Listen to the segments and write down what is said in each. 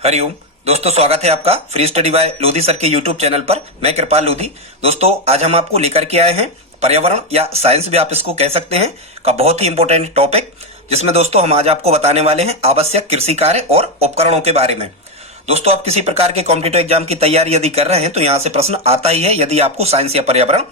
हरिओम दोस्तों, स्वागत है आपका free study bye Lodhi sir के यूट्यूब चैनल पर। मैं कृपाल लोधी। दोस्तों, आज हम आपको लेकर के आए हैं पर्यावरण या साइंस भी आप इसको कह सकते हैं का बहुत ही इंपॉर्टेंट टॉपिक, जिसमें दोस्तों हम आज आपको बताने वाले हैं आवश्यक कृषि कार्य और उपकरणों के बारे में। दोस्तों, आप किसी प्रकार के कॉम्पिटिटिव एग्जाम की तैयारी यदि कर रहे हैं तो यहाँ से प्रश्न आता ही है यदि आपको साइंस या पर्यावरण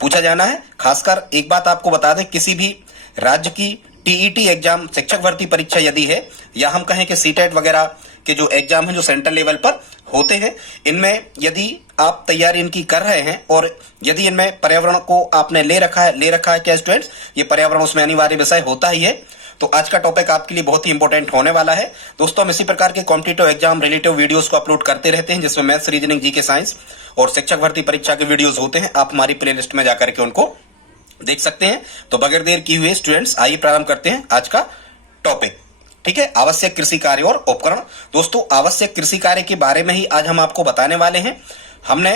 पूछा जाना है। खासकर एक बात आपको बता दें, किसी भी राज्य की टीईटी एग्जाम शिक्षक भर्ती परीक्षा यदि है, या हम कहें कि सीटेट वगैरह के जो एग्जाम है जो सेंट्रल लेवल पर होते हैं, इनमें यदि आप तैयारी इनकी कर रहे हैं और यदि इनमें पर्यावरण को आपने ले रखा है क्या स्टूडेंट्स, ये पर्यावरण उसमें अनिवार्य विषय होता ही है। तो आज का टॉपिक आपके लिए बहुत ही इंपॉर्टेंट होने वाला है। दोस्तों, हम इसी प्रकार के कॉम्पिटिटिव एग्जाम रिलेटिव वीडियोस को अपलोड करते रहते हैं, जिसमें मैथ्स, रीजनिंग, जीके, साइंस और शिक्षक भर्ती परीक्षा के वीडियोस होते हैं। आप हमारी प्लेलिस्ट में जाकर के उनको देख सकते हैं। तो बगैर देर किए हुए स्टूडेंट्स, आइए प्रारंभ करते हैं आज का टॉपिक। ठीक है, आवश्यक कृषि कार्य और उपकरण। दोस्तों, आवश्यक कृषि कार्य के बारे में ही आज हम आपको बताने वाले हैं। हमने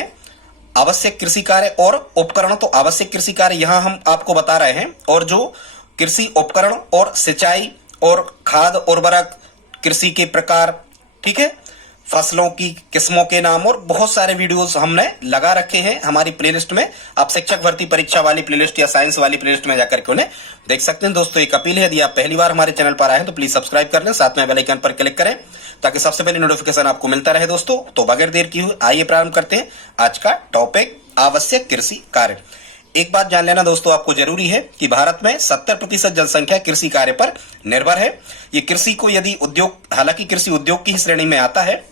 आवश्यक कृषि कार्य और उपकरण, तो आवश्यक कृषि कार्य यहां हम आपको बता रहे हैं, और जो कृषि उपकरण और सिंचाई और खाद उर्वरक, कृषि के प्रकार, ठीक है, फसलों की किस्मों के नाम और बहुत सारे वीडियोस हमने लगा रखे हैं हमारी प्लेलिस्ट में। आप शिक्षक भर्ती परीक्षा वाली प्लेलिस्ट या साइंस वाली प्लेलिस्ट में जाकर के उन्हें देख सकते हैं। दोस्तों, एक अपील है, यदि आप पहली बार हमारे चैनल पर आए हैं तो प्लीज सब्सक्राइब कर लें, साथ में बेल आइकन पर क्लिक करें ताकि सबसे पहले नोटिफिकेशन आपको मिलता रहे। दोस्तों, तो बगैर देर किए हुए आइए प्रारंभ करते हैं आज का टॉपिक, आवश्यक कृषि कार्य। एक बात जान लेना दोस्तों आपको जरूरी है कि भारत में 70% जनसंख्या कृषि कार्य पर निर्भर है। ये कृषि को यदि उद्योग, हालांकि कृषि उद्योग की श्रेणी में आता है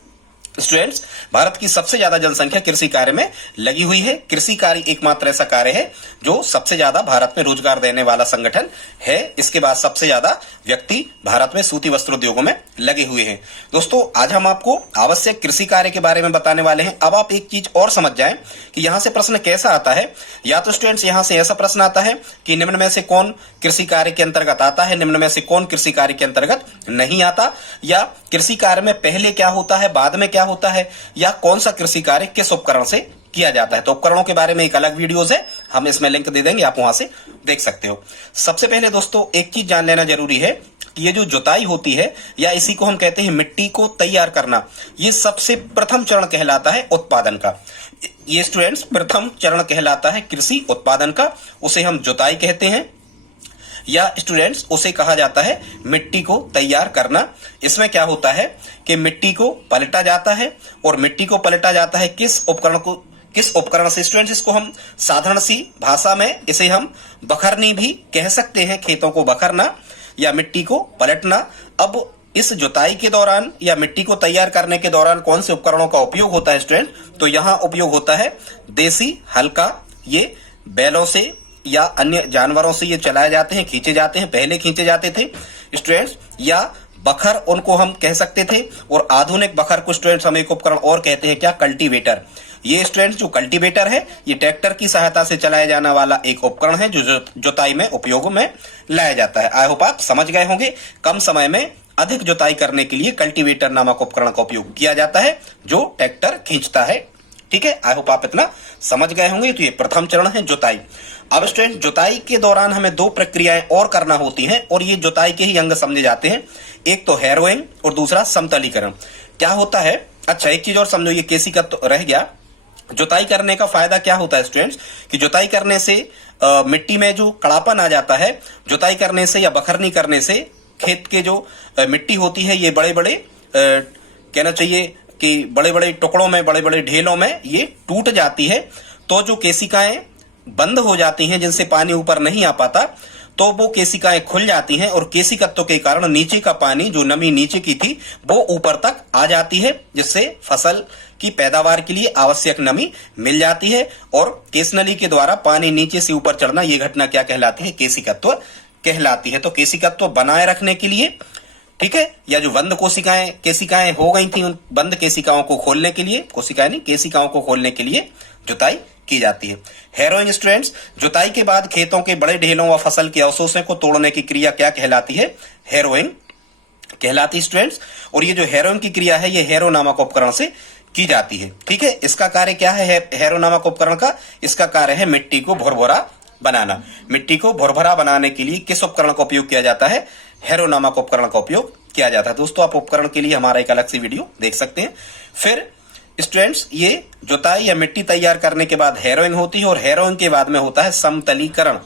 स्टूडेंट्स, भारत की सबसे ज्यादा जनसंख्या कृषि कार्य में लगी हुई है। कृषि कार्य एकमात्र ऐसा कार्य है जो सबसे ज्यादा भारत में रोजगार देने वाला संगठन है। इसके बाद सबसे ज्यादा व्यक्ति भारत में सूती वस्त्र उद्योगों में लगे हुए हैं। दोस्तों, आज हम आपको आवश्यक कृषि कार्य के बारे में बताने वाले हैं। अब आप एक चीज और समझ जाएं कि यहां से प्रश्न कैसा आता है। या तो स्टूडेंट्स यहां से ऐसा प्रश्न आता है कि निम्न में से कौन कृषि कार्य के अंतर्गत आता है, निम्न में से कौन कृषि कार्य के अंतर्गत नहीं आता, या कृषि कार्य में पहले क्या होता है, बाद में क्या होता है, या कौन सा कृषि कार्य किस उपकरण से किया जाता है। तो उपकरणों के बारे में एक अलग वीडियोस है, हम इसमें लिंक दे देंगे, आप वहां से देख सकते हो। सबसे पहले दोस्तों एक चीज जान लेना जरूरी है कि ये जो जुताई होती है, या इसी को हम कहते हैं मिट्टी को तैयार करना, ये सबसे प्रथम चरण कहलाता है उत्पादन का। ये स्टूडेंट्स प्रथम चरण कहलाता है कृषि उत्पादन का, उसे हम जुताई कहते हैं, या स्टूडेंट्स उसे कहा जाता है मिट्टी को तैयार करना। इसमें क्या होता है कि मिट्टी को पलटा जाता है, और मिट्टी को पलटा जाता है किस उपकरण से स्टूडेंट्स, इसको हम साधारण सी भाषा में इसे हम बखरनी भी कह सकते हैं। खेतों को बखरना या मिट्टी को पलटना। अब इस जुताई के दौरान या मिट्टी को तैयार करने के दौरान कौन से उपकरणों का उपयोग होता है स्टूडेंट, तो यहां उपयोग होता है देसी हल का। ये बैलों से या अन्य जानवरों से ये चलाए जाते हैं, खींचे जाते हैं, पहले खींचे जाते थे स्टूडेंट्स, या बखर उनको हम कह सकते थे। और आधुनिक बखर को स्टूडेंट्स हम एक उपकरण और कहते हैं, क्या, कल्टीवेटर। ये स्टूडेंट्स जो कल्टीवेटर है, ये ट्रैक्टर की सहायता से चलाया जाने वाला एक उपकरण है जो जुताई में उपयोग में लाया जाता है। आई होप आप समझ गए होंगे। कम समय में अधिक जुताई करने के लिए कल्टीवेटर नामक उपकरण का उपयोग किया जाता है जो ट्रैक्टर खींचता है। ठीक है, आई होप आप इतना समझ गए होंगे। तो ये प्रथम चरण है जुताई। अब स्टूडेंट जुताई के दौरान हमें दो प्रक्रियाएं और करना होती हैं, और ये जुताई के ही अंग समझे जाते हैं। एक तो हैरोइंग और दूसरा समतलीकरण। क्या होता है, अच्छा एक चीज और समझो, ये केसी का तो रह गया। जुताई करने का फायदा क्या होता है स्टूडेंट्स, कि जुताई करने से मिट्टी में जो कड़ापन आ जाता है, जुताई करने से या बखरनी करने से खेत के जो मिट्टी होती है, ये बड़े बड़े कहना चाहिए कि बड़े बड़े टुकड़ों में, बड़े बड़े ढेलों में ये टूट जाती है। तो जो केशिकाएं बंद हो जाती हैं, जिनसे पानी ऊपर नहीं आ पाता, तो वो केशिकाएं खुल जाती हैं, और केशिकत्व के कारण नीचे का पानी, जो नमी नीचे की थी, वो ऊपर तक आ जाती है, जिससे फसल की पैदावार के लिए आवश्यक नमी मिल जाती है। और केशनली के द्वारा पानी नीचे से ऊपर चढ़ना, ये घटना क्या कहलाती है, केशिकत्व कहलाती है। तो केशिकत्व बनाए रखने के लिए, ठीक है, या जो बंद केशिकाएं हो गई थी, उन बंद केशिकाओं को खोलने के लिए, कोशिकाएं नहीं, केशिकाओं को खोलने के लिए जुताई की जाती है। हैरोइंग स्टूडेंट्स, जुताई के बाद खेतों के बड़े ढेलों व फसल के अवशोषों को तोड़ने की क्रिया क्या कहलाती है, हैरोइंग कहलाती है स्टूडेंट्स। और ये जो हैरोइंग की क्रिया है, ये हैरो नामक उपकरण से की जाती है। ठीक है, इसका कार्य क्या है हैरो नामक उपकरण का, इसका कार्य है मिट्टी को भुरभुरा बनाना। मिट्टी को भुरभुरा बनाने के लिए किस उपकरण का उपयोग किया जाता है, हैरो नामक उपकरण का उपयोग किया जाता है। दोस्तों आप उपकरण के लिए हमारा एक अलग से वीडियो देख सकते हैं। फिर स्टूडेंट्स ये जुताई या मिट्टी तैयार करने के बाद हैरोइंग होती है और हैरोइंग के बाद में होता है समतलीकरण।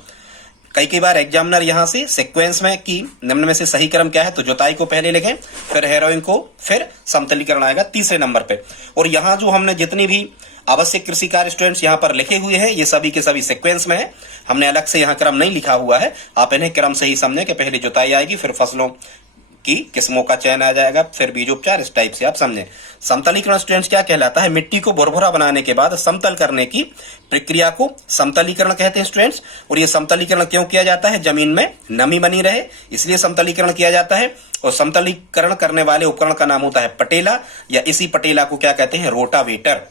कई बार एग्जामिनर यहाँ से सीक्वेंस में कि निम्न में से सही क्रम क्या है, तो जुताई को पहले लिखें, फिर हैरोइंग को, फिर समतलीकरण आएगा तीसरे नंबर पे। और यहाँ जो हमने जितनी भी आवश्यक कृषि कार्य स्टूडेंट्स यहाँ पर लिखे हुए हैं, ये सभी के सभी सीक्वेंस में है। हमने अलग से यहाँ क्रम नहीं लिखा हुआ है, आप इन्हें क्रम से ही समझें कि पहले जुताई आएगी, फिर फसलों की किस्मों का चयन आ जाएगा, फिर बीजोपचार, इस टाइप से आप समझें। समतलीकरण स्टूडेंट्स क्या कहलाता है? मिट्टी को भुरभुरा बनाने के बाद समतल करने की प्रक्रिया को समतलीकरण कहते हैं स्टूडेंट्स। और ये समतलीकरण क्यों किया जाता है? जमीन में नमी बनी रहे, इसलिए समतलीकरण किया जाता है। और समतलीकरण करने वाले उपकरण का नाम होता है पटेला, या इसी पटेला को क्या कहते हैं? रोटावेटर।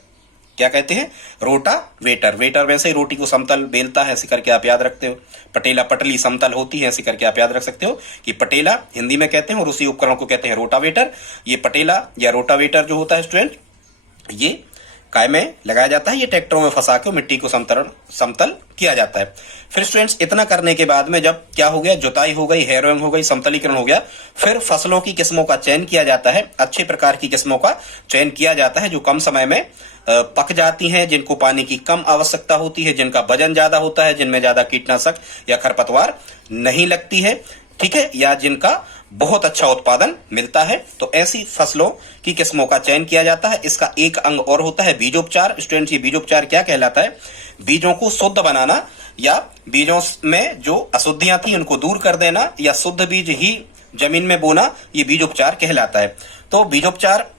क्या कहते हैं? रोटावेटर। वेटर वैसे ही रोटी को समतल बेलता है, ऐसे करके आप याद रखते हो। पटेला पटली समतल होती है, ऐसे करके आप याद रख सकते हो कि पटेला हिंदी में कहते हैं और उसी उपकरण को कहते हैं रोटावेटर। ये पटेला या रोटावेटर जो होता है स्टूडेंट, ये काय में लगाया जाता है, ये ट्रैक्टरों में फंसा के मिट्टी को समतल किया जाता है। फिर स्टूडेंट्स इतना करने के बाद में जब क्या हो गया? जुताई हो गई, हैरोइंग हो गई, समतलीकरण हो गया, फिर फसलों की किस्मों का चयन किया जाता है। अच्छे प्रकार की किस्मों का चयन किया जाता है जो कम समय में पक जाती हैं, जिनको पानी की कम आवश्यकता होती है, जिनका वजन ज्यादा होता है, जिनमें ज्यादा कीटनाशक या खरपतवार नहीं लगती है, ठीक है, या जिनका बहुत अच्छा उत्पादन मिलता है। तो ऐसी फसलों की किस्मों का चयन किया जाता है। इसका एक अंग और होता है बीजोपचार। स्टूडेंट्स ये बीजोपचार क्या कहलाता है? बीजों को शुद्ध बनाना या बीजों में जो अशुद्धियां थी उनको दूर कर देना, या शुद्ध बीज ही जमीन में बोना, ये बीजोपचार कहलाता है। तो बीजोपचार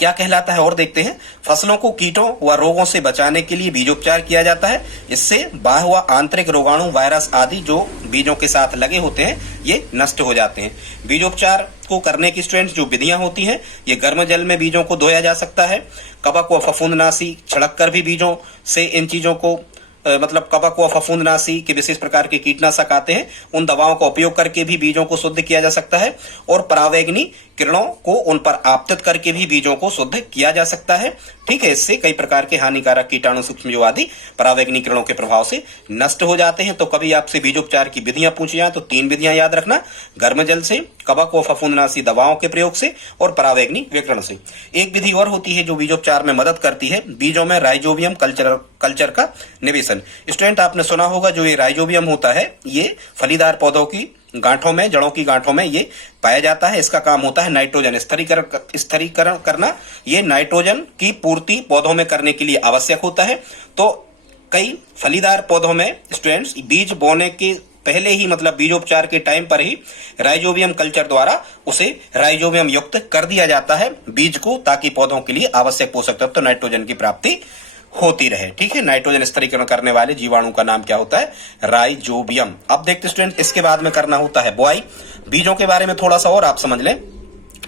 क्या कहलाता है और देखते हैं। फसलों को कीटों व रोगों से बचाने के लिए बीजोपचार किया जाता है। इससे बाह्य व आंतरिक रोगाणु, वायरस आदि जो बीजों के साथ लगे होते हैं, ये नष्ट हो जाते हैं। बीजोपचार को करने की स्टूडेंट्स जो विधियां होती हैं, ये गर्म जल में बीजों को धोया जा सकता है। कवक व फफूंदनाशी छिड़क कर भी बीजों से इन चीजों को मतलब कवक व फफूंदनाशी के विशेष प्रकार के कीटनाशक आते हैं, उन दवाओं का उपयोग करके भी बीजों को शुद्ध किया जा सकता है। और परावैंगनी किरणों को उन पर आपतित करके भी बीजों को शुद्ध किया जा सकता है, ठीक है। इससे कई प्रकार के हानिकारक कीटाणु, सूक्ष्मजीव आदि परावैंगनी किरणों के प्रभाव से नष्ट हो जाते हैं। तो कभी आपसे बीजोपचार की विधियां पूछी जाए तो 3 विधियां याद रखना: गर्म जल से, कवक व फफूंदनाशी दवाओं के प्रयोग से, और परावैंगनी विकिरण से। एक विधि और होती है जो बीजोपचार में मदद करती है, बीजों में राइजोबियम कल्चर का निवेशन। स्टूडेंट आपने सुना होगा जो ये राइजोबियम होता है, ये फलीदार पौधों की गांठों में, जड़ों की गांठों में ये पाया जाता है। इसका काम होता है नाइट्रोजन स्थिरीकरण करना। ये नाइट्रोजन की पूर्ति पौधों में करने के लिए आवश्यक होता है। तो कई फलीदार पौधों में स्टूडेंट्स बीज बोने के पहले ही, मतलब बीजोपचार के टाइम पर ही राइजोबियम कल्चर द्वारा उसे राइजोबियम युक्त कर दिया जाता है बीज को, ताकि पौधों के लिए आवश्यक पोषक तत्व नाइट्रोजन की प्राप्ति होती रहे, ठीक है। नाइट्रोजन स्थिरीकरण करने वाले जीवाणु का नाम क्या होता है? राइजोबियम। अब देखते स्टूडेंट, इसके बाद में करना होता है बुआई। बीजों के बारे में थोड़ा सा और आप समझ लें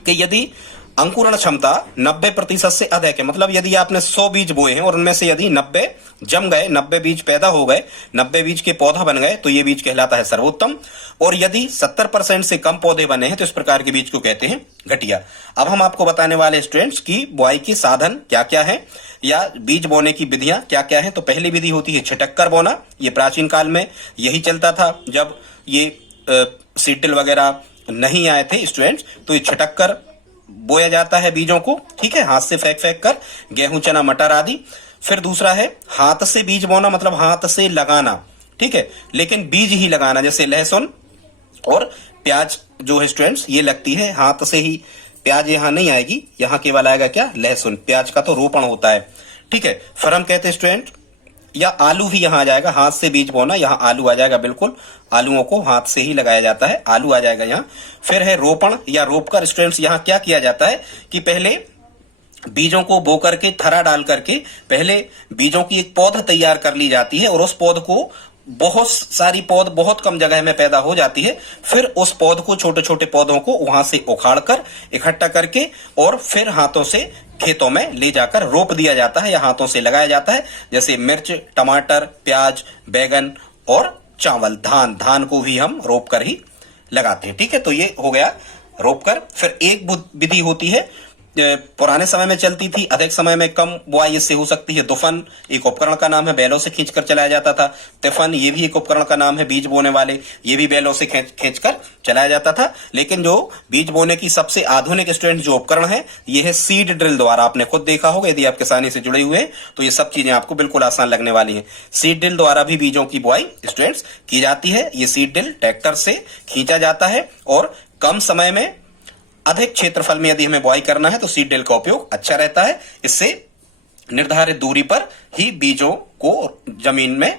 कि यदि अंकुरण क्षमता 90% से अधिक है, मतलब यदि आपने 100 बीज बोए हैं और उनमें से यदि 90 जम गए, 90 बीज पैदा हो गए, 90 बीज के पौधा बन गए, तो ये बीज कहलाता है सर्वोत्तम। और यदि 70% से कम पौधे बने हैं तो इस प्रकार के बीज को कहते हैं घटिया। अब हम आपको बताने वाले स्टूडेंट्स की बुआई के साधन क्या क्या है या बीज बोने की विधियां क्या क्या है। तो पहली विधि होती है छिटक कर बोना। ये प्राचीन काल में यही चलता था, जब ये सीडल वगैरह नहीं आए थे स्टूडेंट्स, तो ये छिटक कर बोया जाता है बीजों को, ठीक है, हाथ से फेंक कर, गेहूं, चना, मटर आदि। फिर दूसरा है हाथ से बीज बोना, मतलब हाथ से लगाना, ठीक है, लेकिन बीज ही लगाना। जैसे लहसुन और प्याज जो है स्टूडेंट्स, ये लगती है हाथ से ही। प्याज यहाँ नहीं आएगी, यहाँ केवल आएगा क्या? लहसुन। प्याज का तो रोपण होता है, ठीक है। फिर हम कहते हैं स्टूडेंट, या आलू भी यहाँ आ जाएगा, हाथ से बीज बोना, यहाँ आलू आ जाएगा, बिल्कुल आलूओं को हाथ से ही लगाया जाता है, आलू आ जाएगा यहाँ। फिर है रोपण या रोपकर। स्टूडेंट्स यहाँ क्या किया जाता है कि पहले बीजों को बो करके, थरा डाल करके पहले बीजों की एक पौध तैयार कर ली जाती है, और उस पौध को बहुत सारी पौध बहुत कम जगह में पैदा हो जाती है। फिर उस पौध को, छोटे छोटे पौधों को वहां से उखाड़ कर इकट्ठा करके और फिर हाथों से खेतों में ले जाकर रोप दिया जाता है या हाथों से लगाया जाता है। जैसे मिर्च, टमाटर, प्याज, बैगन और चावल, धान को भी हम रोप कर ही लगाते हैं, ठीक है। तो ये हो गया रोप कर। फिर एक विधि होती है पुराने समय में चलती थी, अधिक समय में कम बुआई इससे हो सकती है। दुफन एक उपकरण का नाम है, बैलों से खींचकर चलाया जाता था। तिफन ये भी एक उपकरण का नाम है, बीज बोने वाले, ये भी बैलों से खींचकर चलाया जाता था। लेकिन जो बीज बोने की सबसे आधुनिक स्टूडेंट जो उपकरण है, ये है सीड ड्रिल द्वारा। आपने खुद देखा होगा, यदि आप किसानी से जुड़े हुए हैं तो ये सब चीजें आपको बिल्कुल आसान लगने वाली हैं। सीड ड्रिल द्वारा भी बीजों की बुआई स्टूडेंट्स की जाती है। ये सीड ड्रिल ट्रैक्टर से खींचा जाता है और कम समय में अधिक क्षेत्रफल में यदि हमें बुआई करना है तो सीड ड्रिल का उपयोग अच्छा रहता है। इससे निर्धारित दूरी पर ही बीजों को जमीन में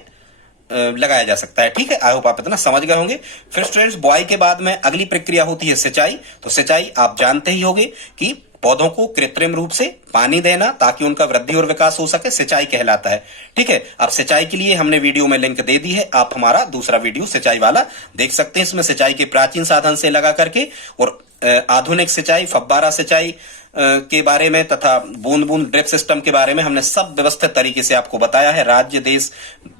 लगाया जा सकता है। ठीक है, आई होप आप इतना समझ गए होंगे। फिर स्टूडेंट्स बुआई के बाद में अगली प्रक्रिया होती है सिंचाई। तो सिंचाई आप जानते ही होंगे कि पौधों को कृत्रिम रूप से पानी देना ताकि उनका वृद्धि और विकास हो सके, सिंचाई कहलाता है। ठीक है, अब सिंचाई के लिए हमने वीडियो में लिंक दे दी है, आप हमारा दूसरा वीडियो सिंचाई वाला देख सकते हैं। इसमें सिंचाई के प्राचीन साधन से लगा करके और आधुनिक सिंचाई, फव्वारा सिंचाई के बारे में तथा बूंद बूंद ड्रिप सिस्टम के बारे में हमने सब व्यवस्थित तरीके से आपको बताया है। राज्य, देश,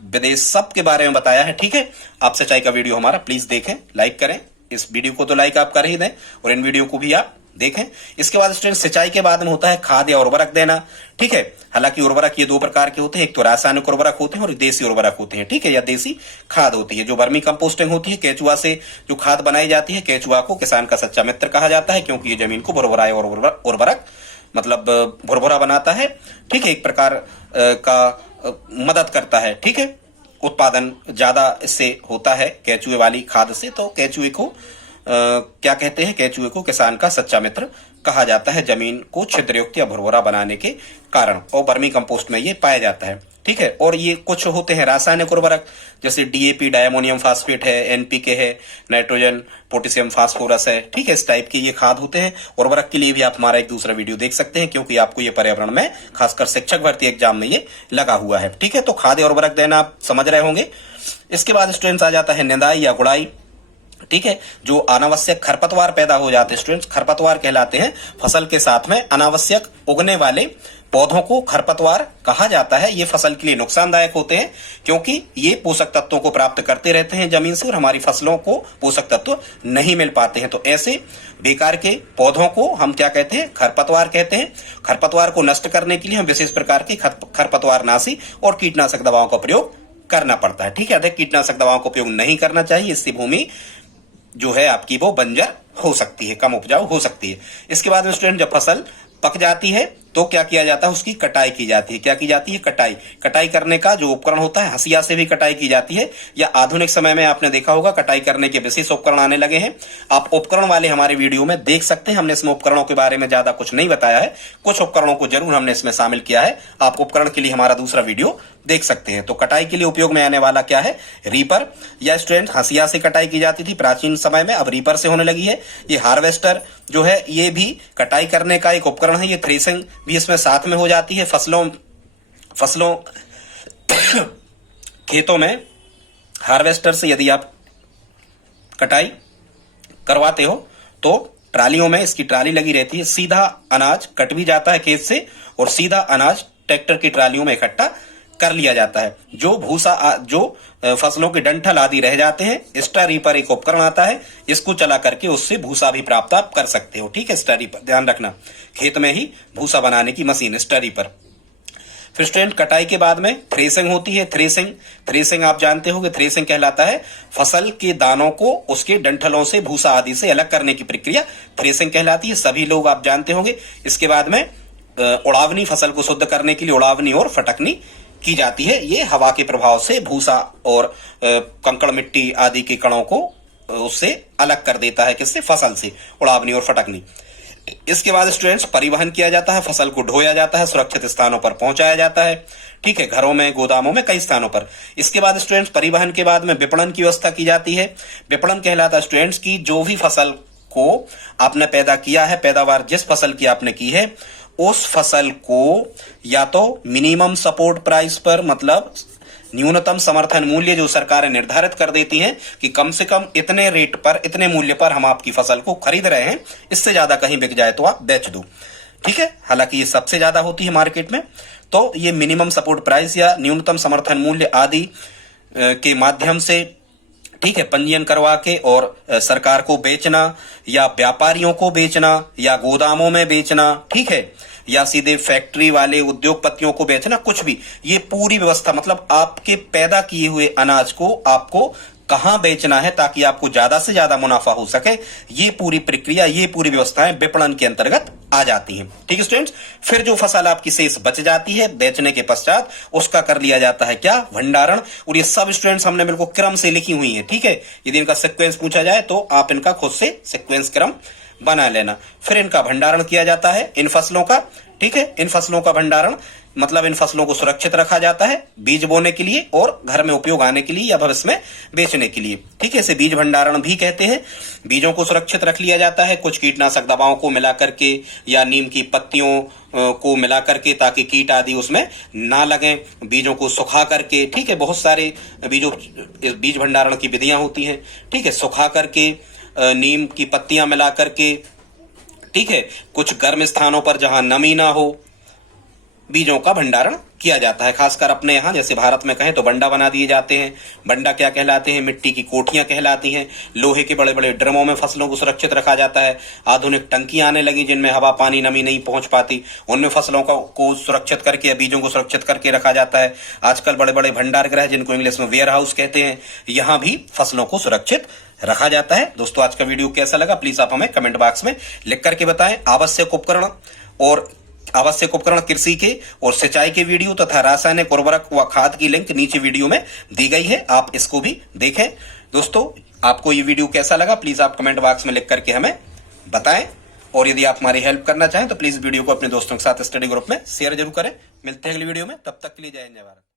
विदेश सब के बारे में बताया है। ठीक है, आप सिंचाई का वीडियो हमारा प्लीज देखें, लाइक करें। इस वीडियो को तो लाइक आप कर ही दें और इन वीडियो को भी आप देखें। इसके बाद स्टूडेंट सिंचाई के बाद में होता है खाद या उर्वरक देना। ठीक है, हालांकि उर्वरक ये दो प्रकार के होते हैं, एक तो रासायनिक उर्वरक होते हैं और देसी उर्वरक होते हैं। ठीक है, या देसी खाद होती है। जो वर्मी कंपोस्टिंग होती है, केचुआ से जो खाद बनाई जाती है, केचुआ को किसान का सच्चा मित्र कहा जाता है, क्योंकि ये जमीन को भुरभुराए और उर्वरक मतलब भुरभुरा बनाता है। ठीक है, एक प्रकार का मदद करता है। ठीक है, उत्पादन ज्यादा इससे होता है केचुए वाली खाद से। तो केचुए को क्या कहते हैं, केचुए को किसान का सच्चा मित्र कहा जाता है, जमीन को छिद्रयुक्त या भुरभुरा बनाने के कारण। और वर्मी कंपोस्ट में ये पाया जाता है। ठीक है, और ये कुछ होते हैं रासायनिक उर्वरक, जैसे डीएपी डायमोनियम फास्फेट है, एनपीके है, नाइट्रोजन पोटेशियम फास्फोरस है। ठीक है, इस टाइप के ये खाद होते हैं। उर्वरक के लिए भी आप हमारा एक दूसरा वीडियो देख सकते हैं, क्योंकि आपको ये पर्यावरण में खासकर शिक्षक भर्ती एग्जाम में ये लगा हुआ है। ठीक है, तो खाद और उर्वरक देना आप समझ रहे होंगे। इसके बाद स्टूडेंट्स आ जाता है निंदाई या गुड़ाई। ठीक है, जो अनावश्यक खरपतवार पैदा हो जाते हैं स्टूडेंट्स, खरपतवार कहलाते हैं। फसल के साथ में अनावश्यक उगने वाले पौधों को खरपतवार कहा जाता है। ये फसल के लिए नुकसानदायक होते हैं, क्योंकि ये पोषक तत्वों को प्राप्त करते रहते हैं जमीन से और हमारी फसलों को पोषक तत्व नहीं मिल पाते हैं। तो ऐसे बेकार के पौधों को हम क्या कहते हैं, खरपतवार कहते हैं। खरपतवार को नष्ट करने के लिए हम विशेष प्रकार की खरपतवारनाशी और कीटनाशक दवाओं का प्रयोग करना पड़ता है। ठीक है, अधिक कीटनाशक दवाओं का उपयोग नहीं करना चाहिए, इससे भूमि जो है आपकी वो बंजर हो सकती है, कम उपजाऊ हो सकती है। इसके बाद स्टूडेंट जब फसल पक जाती है तो क्या किया जाता है, उसकी कटाई की जाती है। क्या की जाती है, कटाई। कटाई करने का जो उपकरण होता है, हंसिया से भी कटाई की जाती है, या आधुनिक समय में आपने देखा होगा कटाई करने के विशेष उपकरण आने लगे हैं। आप उपकरण वाले हमारे वीडियो में देख सकते हैं। हमने इसमें उपकरणों के बारे में ज्यादा कुछ नहीं बताया है, कुछ उपकरणों को जरूर हमने इसमें शामिल किया है। आप उपकरण के लिए हमारा दूसरा वीडियो देख सकते हैं। तो कटाई के लिए उपयोग में आने वाला क्या है, रीपर, या स्टूडेंट हंसिया से कटाई की जाती थी प्राचीन समय में, अब रीपर से होने लगी है। ये हार्वेस्टर जो है ये भी कटाई करने का एक उपकरण है। ये थ्रेसिंग भी इसमें साथ में हो जाती है। फसलों खेतों में हार्वेस्टर से यदि आप कटाई करवाते हो तो ट्रालियों में इसकी ट्राली लगी रहती है, सीधा अनाज कट भी जाता है खेत से और सीधा अनाज ट्रैक्टर की ट्रालियों में इकट्ठा कर लिया जाता है। जो भूसा जो फसलों के डंठल आदि रह जाते हैं, स्टर रीपर एक उपकरण आता है, इसको चला करके उससे भूसा भी प्राप्त आप कर सकते हो। ठीक है, स्टर रीपर ध्यान रखना, खेत में ही भूसा बनाने की मशीन स्टर रीपर। फिर स्टूडेंट कटाई के बाद में थ्रेसिंग होती है। थ्रेसिंग आप जानते हो कि थ्रेसिंग कहलाता है फसल के दानों को उसके डंठलों से, भूसा आदि से अलग करने की प्रक्रिया थ्रेसिंग कहलाती है। सभी लोग आप जानते होंगे। इसके बाद में उड़ावनी, फसल को शुद्ध करने के लिए उड़ावनी और फटकनी की जाती है। ये हवा के प्रभाव से भूसा और कंकड़ मिट्टी आदि के कणों को उससे अलग कर देता है, किससे, फसल से, उड़ावनी और फटकनी। इसके बाद स्टूडेंट्स परिवहन किया जाता है, फसल को ढोया जाता है, सुरक्षित स्थानों पर पहुंचाया जाता है। ठीक है, घरों में, गोदामों में, कई स्थानों पर। इसके बाद स्टूडेंट्स परिवहन के बाद में विपणन की व्यवस्था की जाती है। विपणन कहलाता है स्टूडेंट्स की जो भी फसल को आपने पैदा किया है, पैदावार जिस फसल की आपने की है, उस फसल को या तो मिनिमम सपोर्ट प्राइस पर, मतलब न्यूनतम समर्थन मूल्य जो सरकारें निर्धारित कर देती हैं कि कम से कम इतने रेट पर, इतने मूल्य पर हम आपकी फसल को खरीद रहे हैं, इससे ज्यादा कहीं बिक जाए तो आप बेच दो। ठीक है, हालांकि ये सबसे ज्यादा होती है मार्केट में। तो ये मिनिमम सपोर्ट प्राइस या न्यूनतम समर्थन मूल्य आदि के माध्यम से ठीक है, पंजीयन करवा के और सरकार को बेचना या व्यापारियों को बेचना या गोदामों में बेचना, ठीक है, या सीधे फैक्ट्री वाले उद्योगपतियों को बेचना, कुछ भी, ये पूरी व्यवस्था मतलब आपके पैदा किए हुए अनाज को आपको कहां बेचना है ताकि आपको ज्यादा से ज्यादा मुनाफा हो सके, ये पूरी प्रक्रिया, ये पूरी व्यवस्थाएं विपणन के अंतर्गत आ जाती हैं। ठीक है स्टूडेंट्स, फिर जो फसल आपकी शेष बच जाती है बेचने के पश्चात, उसका कर लिया जाता है क्या, भंडारण। और ये सब स्टूडेंट्स हमने बिल्कुल क्रम से लिखी हुई है। ठीक है, यदि इनका सीक्वेंस पूछा जाए तो आप इनका खुद से सीक्वेंस क्रम बना लेना। फिर इनका भंडारण किया जाता है, इन फसलों का। ठीक है, इन फसलों का भंडारण मतलब इन फसलों को सुरक्षित रखा जाता है बीज बोने के लिए और घर में उपयोग आने के लिए या भविष्य में बेचने के लिए। ठीक है, इसे बीज भंडारण भी कहते हैं। बीजों को सुरक्षित रख लिया जाता है कुछ कीटनाशक दवाओं को मिला करके या नीम की पत्तियों को मिला करके, ताकि कीट आदि उसमें ना लगें। बीजों को सुखा करके, ठीक है, बहुत सारे बीज भंडारण की विधियां होती हैं। ठीक है, सुखा करके, नीम की पत्तियां मिला करके, ठीक है, कुछ गर्म स्थानों पर जहां नमी ना हो बीजों का भंडारण किया जाता है। खासकर अपने यहाँ जैसे भारत में कहें तो बंडा बना दिए जाते हैं। बंडा क्या कहलाते हैं, मिट्टी की कोठियां कहलाती हैं। लोहे के बड़े बड़े ड्रमों में फसलों को सुरक्षित रखा जाता है। आधुनिक टंकियां आने लगी जिनमें हवा पानी नमी नहीं पहुंच पाती, उनमें फसलों को सुरक्षित करके या बीजों को सुरक्षित करके रखा जाता है। आजकल बड़े बड़े भंडार गृह जिनको इंग्लिश में वेयर हाउस कहते हैं, यहाँ भी फसलों को सुरक्षित रखा जाता है। दोस्तों आज का वीडियो कैसा लगा प्लीज आप हमें कमेंट बॉक्स में लिख करके बताएं। आवश्यक उपकरण कृषि के और सिंचाई के वीडियो तथा रासायनिक उर्वरक व खाद की लिंक नीचे वीडियो में दी गई है, आप इसको भी देखें। दोस्तों आपको ये वीडियो कैसा लगा प्लीज आप कमेंट बॉक्स में लिख करके हमें बताएं। और यदि आप हमारी हेल्प करना चाहें तो प्लीज वीडियो को अपने दोस्तों के साथ स्टडी ग्रुप में शेयर जरूर करें। मिलते हैं अगली वीडियो में, तब तक के लिए जय हिंद जय भारत।